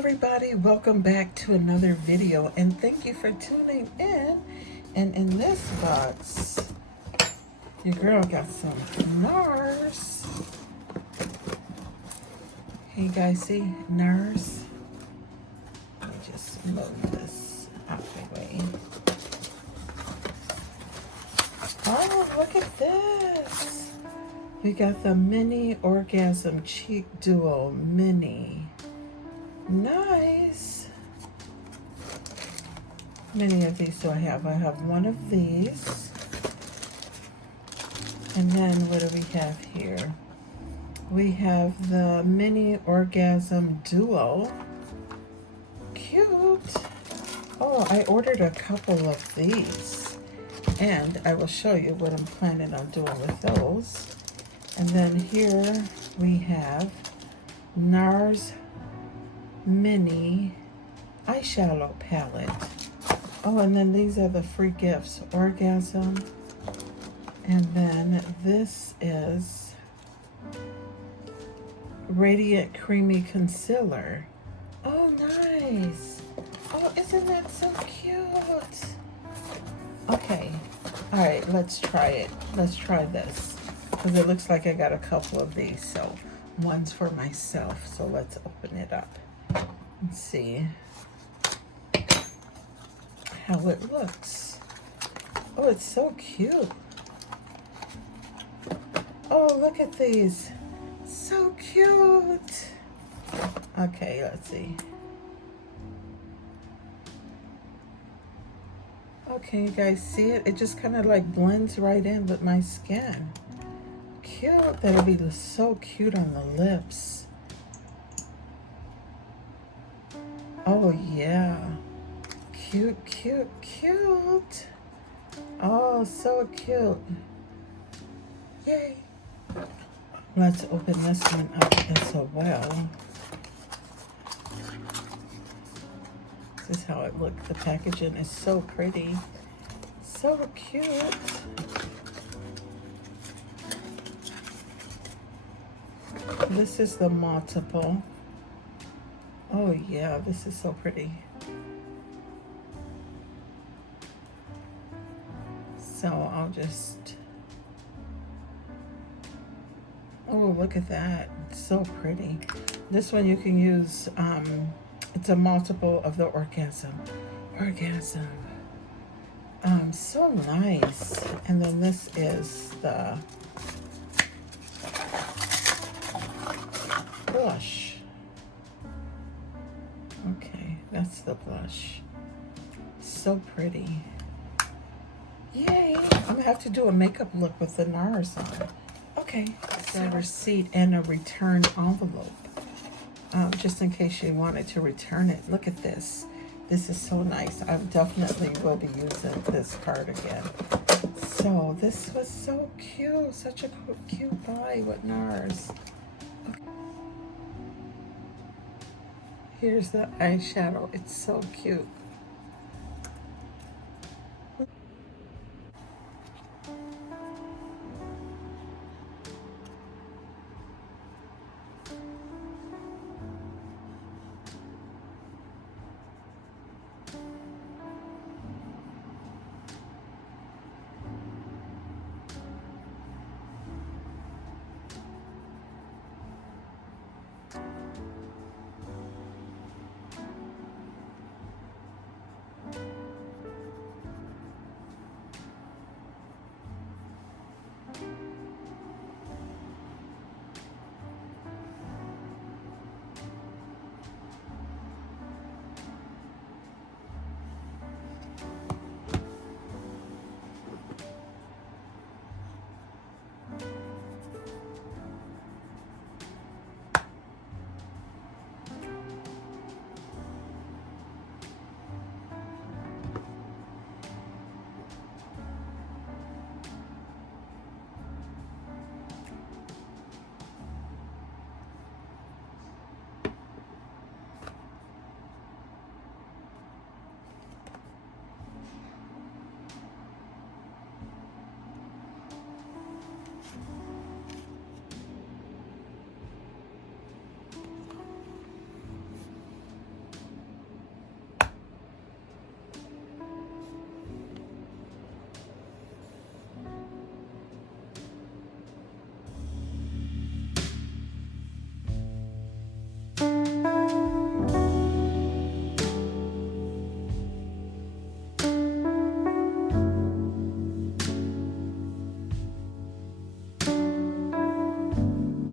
everybody, welcome back to another video and thank you for tuning in. And in this box, your girl got some Nars. Hey guys, see Nars? Let me just move this out of the way. Oh, look at this. We got the Mini Orgasm Cheek Duo Mini. Nice. Many of these do I have? I have one of these. And then what do we have here? We have the Mini Orgasm Duo. Cute. Oh, I ordered a couple of these. And I will show you what I'm planning on doing with those. And then here we have Nars Mini eyeshadow palette. Oh, and then these are the free gifts. Orgasm. And then this is Radiant Creamy Concealer. Oh, nice. Oh, isn't that so cute? Okay. All right, let's try it. Let's try this. Because it looks like I got a couple of these. So one's for myself. So let's open it up. Let's see how it looks. Oh, it's so cute. Oh, look at these. So cute. Okay, let's see. Okay, you guys see it? It just kind of like blends right in with my skin. Cute. That'll be so cute on the lips. Oh, yeah. Cute, cute, cute. Oh, so cute. Yay. Let's open this one up as well. This is how it looks. The packaging is so pretty. So cute. This is the multiple. Oh yeah, this is so pretty. So I'll just, oh, look at that. It's so pretty. This one you can use, it's a multiple of the Orgasm. Orgasm. So nice. And then this is the blush. Okay, that's the blush. So pretty. Yay! I'm gonna have to do a makeup look with the Nars on. Okay, it's a receipt and a return envelope. Just in case you wanted to return it. Look at this. This is so nice. I definitely will be using this card again. So this was so cute. Such a cute buy with Nars. Okay. Here's the eyeshadow. It's so cute.